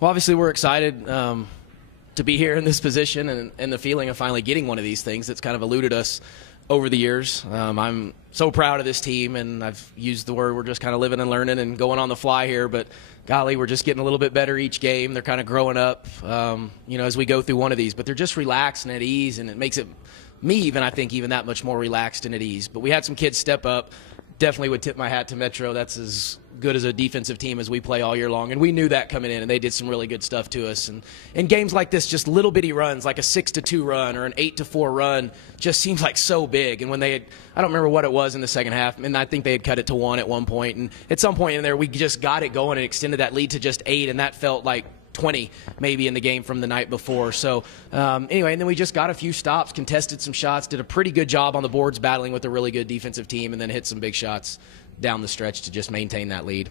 Well, obviously we're excited to be here in this position and the feeling of finally getting one of these things that's kind of eluded us over the years. I'm so proud of this team, and I've used the word we're just kind of living and learning and going on the fly here, but golly, we're just getting a little bit better each game. They're kind of growing up, as we go through one of these, but they're just relaxed and at ease, and it makes I think, even that much more relaxed and at ease. But we had some kids step up. Definitely would tip my hat to Metro. That's as good as a defensive team as we play all year long, and we knew that coming in, and they did some really good stuff to us. And in games like this, just little bitty runs, like a 6-2 run or an 8-4 run, just seems like so big. And when I don't remember what it was in the second half, and I think they had cut it to 1 at one point, and at some point in there, we just got it going and extended that lead to just 8, and that felt like 20 maybe in the game from the night before. So anyway, and then we just got a few stops, contested some shots, did a pretty good job on the boards battling with a really good defensive team, and then hit some big shots down the stretch to just maintain that lead.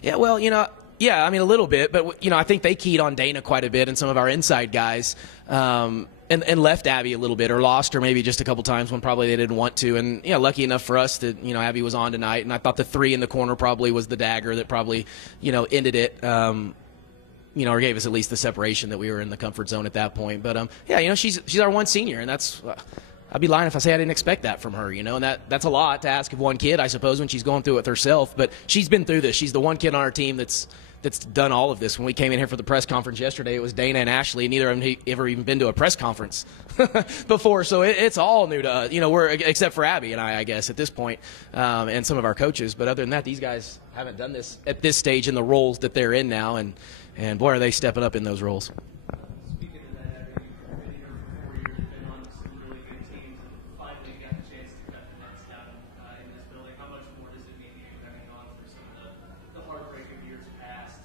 Yeah, well, I mean, a little bit, but, I think they keyed on Dana quite a bit and some of our inside guys. And left Abby a little bit, or lost her maybe just a couple times when probably they didn't want to. And lucky enough for us that Abby was on tonight, and I thought the 3 in the corner probably was the dagger that probably ended it, or gave us at least the separation that we were in the comfort zone at that point. But she's our one senior, and that's I'd be lying if I say I didn't expect that from her, and that's a lot to ask of one kid, I suppose, when she's going through it herself. But she's been through this. She's the one kid on our team that's done all of this. When we came in here for the press conference yesterday, it was Dana and Ashley, and neither of them ever even been to a press conference before. So it's all new to us, we're except for Abby and I guess, at this point, and some of our coaches. But other than that, these guys haven't done this at this stage in the roles that they're in now, and boy, are they stepping up in those roles. Speaking of that, Abby, you've been here for 4 years, you've been on some really good teams, and finally got the chance to cut the nets down in this building. How much more does it mean to you having gone through some of the heartbreak of years past,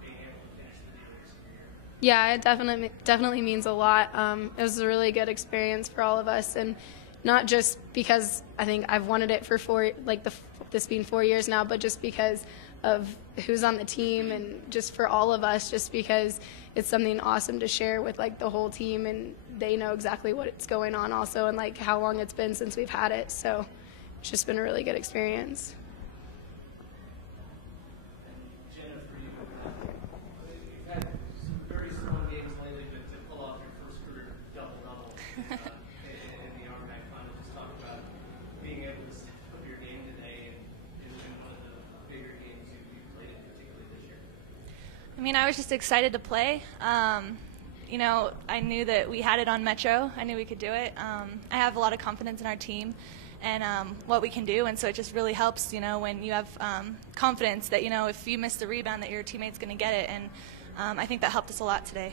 being able to finish the deal this year? Yeah, it definitely means a lot. It was a really good experience for all of us, and not just because I think I've wanted it for this being 4 years now, but just because of who's on the team and just for all of us, just because it's something awesome to share with the whole team, and they know exactly what's going on also, and how long it's been since we've had it. So it's just been a really good experience. Jenna, for you, you've had some very strong games lately to pull off your first career double-double in the RMAC final. Just talk about being able to step up your game today, and it's been one of the bigger games you've played in, particularly this year. I mean, I was just excited to play. I knew that we had it on Metro. I knew we could do it. I have a lot of confidence in our team and what we can do, and so it just really helps, when you have confidence that, if you miss the rebound, that your teammate's going to get it, and I think that helped us a lot today.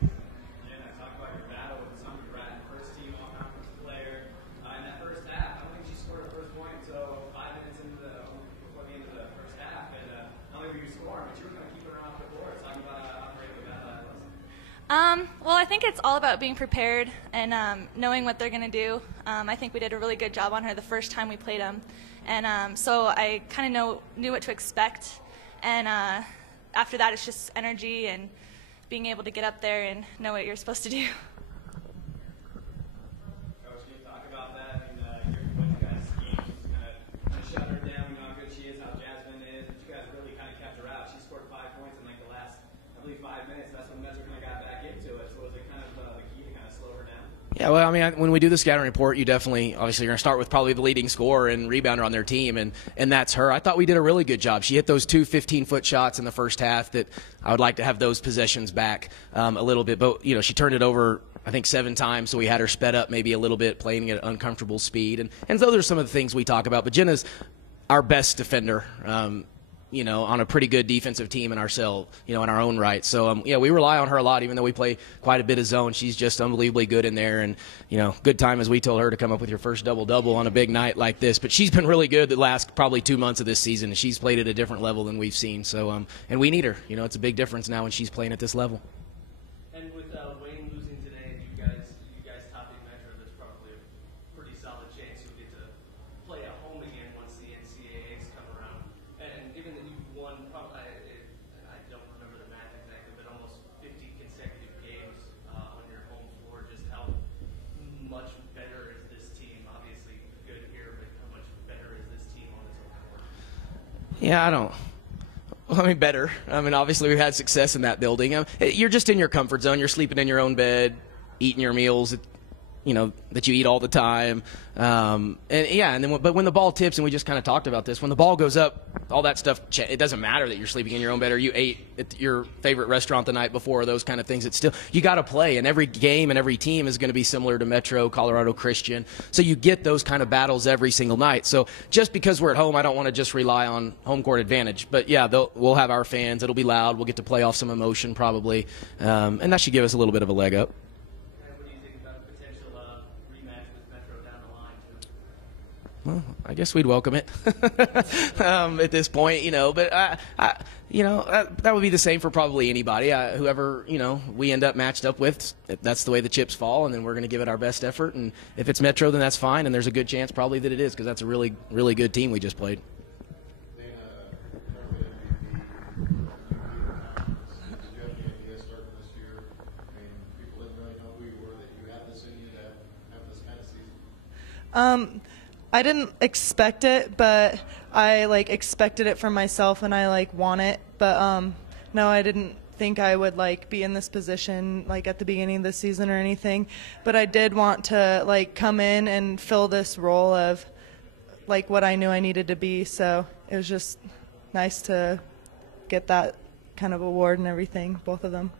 Jenna, talk about your battle with Summer Pratt, first team all-conference player. In that first half, I don't think she scored her first point until 5 minutes before the end of the first half, and not only were you scoring, but you were going to keep her off the floor. Talking about how great of a battle that was. Well, I think it's all about being prepared and knowing what they're going to do. I think we did a really good job on her the first time we played them, and so I kind of knew what to expect. And after that, it's just energy and being able to get up there and know what you're supposed to do. Coach, can you talk about that? When you guys schemed, kind of shut her down, how good she is, how Jasmine is, but you guys really kind of kept her out. She scored 5 points in the last, I believe, 5 minutes. That's when Metro kind of got back into it. So was it kind of the key to kind of slow her down? Yeah, well, I mean, when we do the scouting report, you definitely, obviously, you're going to start with probably the leading scorer and rebounder on their team, and that's her. I thought we did a really good job. She hit those 2 15-foot shots in the first half that I would like to have those possessions back a little bit. But, she turned it over, I think, 7 times, so we had her sped up maybe a little bit, playing at an uncomfortable speed. And those are some of the things we talk about. But Jenna's our best defender, on a pretty good defensive team in ourselves, in our own right. So, we rely on her a lot, even though we play quite a bit of zone. She's just unbelievably good in there. And, good time, as we told her, to come up with your first double-double on a big night like this. But she's been really good the last probably 2 months of this season. She's played at a different level than we've seen. So, and we need her. It's a big difference now when she's playing at this level. And with Wayne losing today, and you guys topping Metro, there's probably a pretty solid chance you'll get to play at home again once the NCAAs come around. And given that you've won, probably, I don't remember the math exactly, but almost 50 consecutive games on your home floor, just how much Yeah, I don't. Well, I mean, better. I mean, obviously we've had success in that building. You're just in your comfort zone. You're sleeping in your own bed, eating your meals, that you eat all the time. And then but when the ball tips, and we just kind of talked about this, when the ball goes up, all that stuff, it doesn't matter that you're sleeping in your own bed or you ate at your favorite restaurant the night before or those kind of things. It's still, you got to play, and every game and every team is going to be similar to Metro, Colorado Christian. So you get those kind of battles every single night. So just because we're at home, I don't want to just rely on home court advantage. But yeah, we'll have our fans. It'll be loud. We'll get to play off some emotion probably. And that should give us a little bit of a leg up. Well, I guess we'd welcome it at this point, but that would be the same for probably anybody. Whoever, we end up matched up with, that's the way the chips fall, and then we're going to give it our best effort. And if it's Metro, then that's fine, and there's a good chance probably that it is, because that's a really, really good team we just played. I didn't expect it, but I expected it from myself, and I want it. But no, I didn't think I would be in this position at the beginning of the season or anything. But I did want to come in and fill this role of what I knew I needed to be. So it was just nice to get that kind of award and everything, both of them.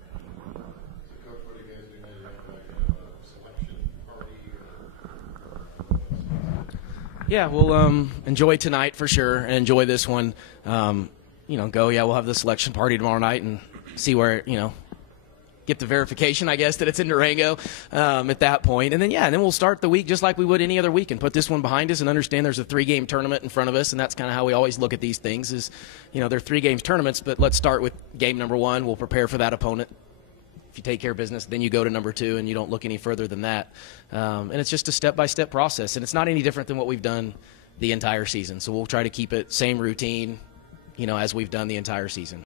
Yeah, we'll enjoy tonight for sure, and enjoy this one. We'll have the selection party tomorrow night and see where, get the verification, I guess, that it's in Durango at that point. And then we'll start the week just like we would any other week and put this one behind us and understand there's a 3-game tournament in front of us, and that's kind of how we always look at these things is, they're 3 games tournaments, but let's start with game number 1. We'll prepare for that opponent. If you take care of business, then you go to number 2, and you don't look any further than that. And it's just a step-by-step process, and it's not any different than what we've done the entire season. So we'll try to keep it same routine, as we've done the entire season.